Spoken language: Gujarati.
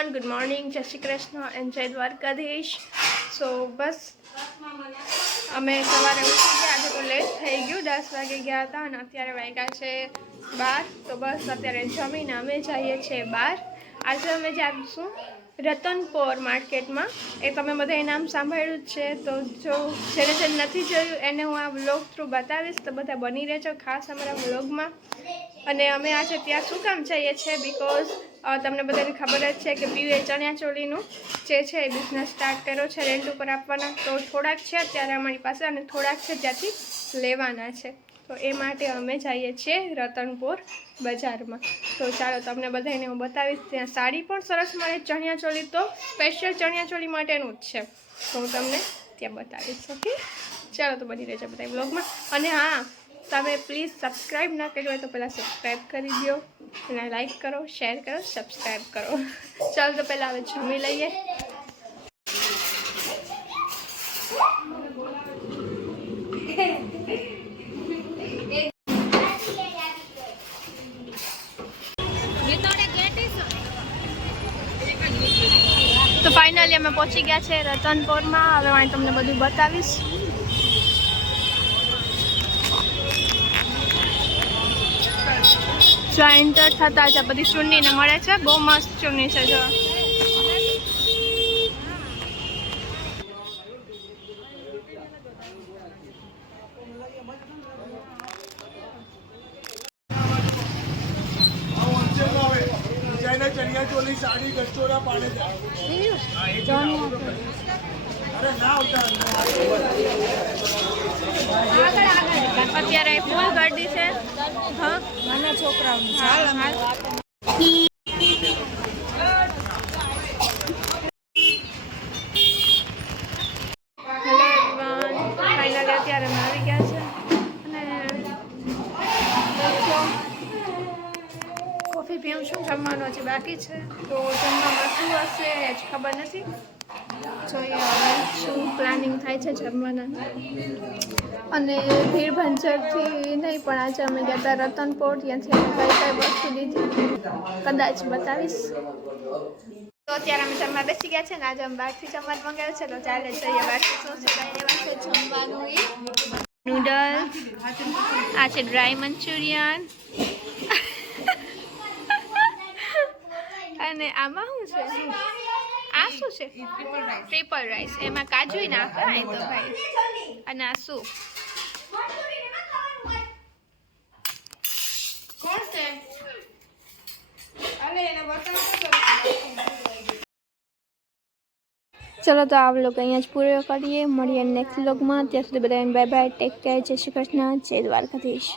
એવરીવન ગુડ મોર્નિંગ જય શ્રી કૃષ્ણ એન્ડ જય દ્વારકાધીશ સો બસ અમે સવારે ઉઠી ગયા. આજે તો લેટ થઈ ગયું. દસ વાગે ગયા હતા અને અત્યારે વાગ્યા છે બાર. તો બસ અત્યારે જમીને અમે જઈએ છીએ બાર. આજે અમે જાશું રતનપોર માર્કેટમાં. એ તમે બધાએ નામ સાંભળ્યું જ છે. તો જો જેને જેને નથી જોયું, એને હું આ વ્લોગ થ્રુ બતાવીશ. તો બધા બની રહેજો ખાસ અમારા વ્લોગમાં. અને અમે આજે ત્યાં શું કામ જઈએ છીએ? બિકોઝ તમને બધાને ખબર જ છે કે પીવે ચણિયાચોળીનું જે છે એ બિઝનેસ સ્ટાર્ટ કર્યો છે રેન્ટ ઉપર આપવાના. તો થોડાક છે અત્યારે અમારી પાસે અને થોડાક છે ત્યાંથી લેવાના છે. તો એ માટે અમે જઈએ છીએ રતનપુર બજારમાં. તો ચાલો તમને બધાને હું બતાવીશ, ત્યાં સાડી પણ સરસ મળે ચણિયાચોળી તો. સ્પેશિયલ ચણિયાચોળી માટેનું જ છે. તો હું તમને ત્યાં બતાવીશ, ઓકે? ચાલો તો બની રહેજો બધા બ્લોગમાં અને હા, તમે પ્લીઝ સબસ્ક્રાઈબ ના કર્યું હોય તો પહેલાં સબસ્ક્રાઈબ કરી દો અને લાઈક કરો, શેર કરો સબસ્ક્રાઈબ કરો. ચાલો તો પહેલાં હવે જમી લઈએ. તો ફાઇનલી અમે પહોંચી ગયા છે રતનપુરમાં. હવે હું તમને બધું બતાવીશ. જો એન્ટર થતા જ બધી ચૂંટણીને મળે છે. બહુ મસ્ત ચૂંટણી છે જો. ચણિયા ચોલી સાડી ગચોરા પાડે. અરે ના આવતા અત્યારે ફૂલ ગાડી છે. હા? નાના છોકરાઓની કોફી શું જમવાનું હજી બાકી છે? તો જમવામાં શું હશે એ જ ખબર નથી. જોઈએ હવે શું પ્લાનિંગ થાય છે જમવાના. અને ભીડભંજરથી નહીં, પણ આજે અમે ગયા હતા રતનપોર ત્યાંથી અમે કઈ કઈ વસ્તુ લીધી, કદાચ બતાવીશ. તો અત્યારે અમે જમવા બેસી ગયા છે ને, આજે અમે બહારથી જમવાનું મંગાવ્યું છે. તો ચાલે જઈએ બહારથી શું છે જમવાનું નૂડલ્સ આ છે ડ્રાય મંચુરિયન. અને આમાં શું છે? આ શું છે? ટ્રિપલ રાઈસ એમાં કાજુ નાખે આ તો ભાઈ. અને આ શું? ચલો તો આ લોકો અહીંયા જ પૂરો કરીએ. મળીએ નેક્સ્ટ વ્લોગમાં ત્યાં સુધી બધાને બાય બાય ટેક કેર જય શ્રી કૃષ્ણ. જય દ્વારકાધીશ.